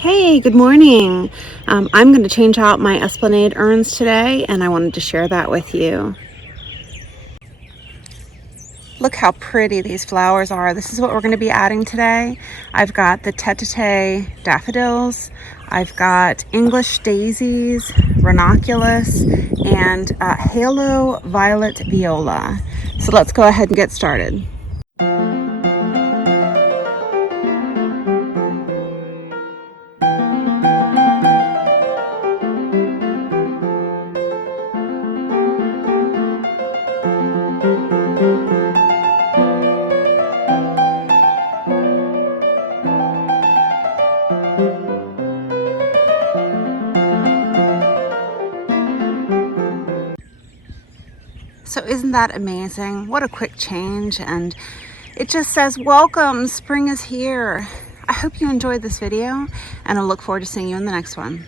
Hey, good morning. I'm going to change out my Esplanade urns today, and I wanted to share that with you. Look how pretty these flowers are. This is what we're going to be adding today. I've got the Tete-a-Tete Daffodils. I've got English Daisies, Ranunculus, and Halo Violet Viola. So let's go ahead and get started. So isn't that amazing? What a quick change, and it just says, welcome, spring is here. I hope you enjoyed this video, and I look forward to seeing you in the next one.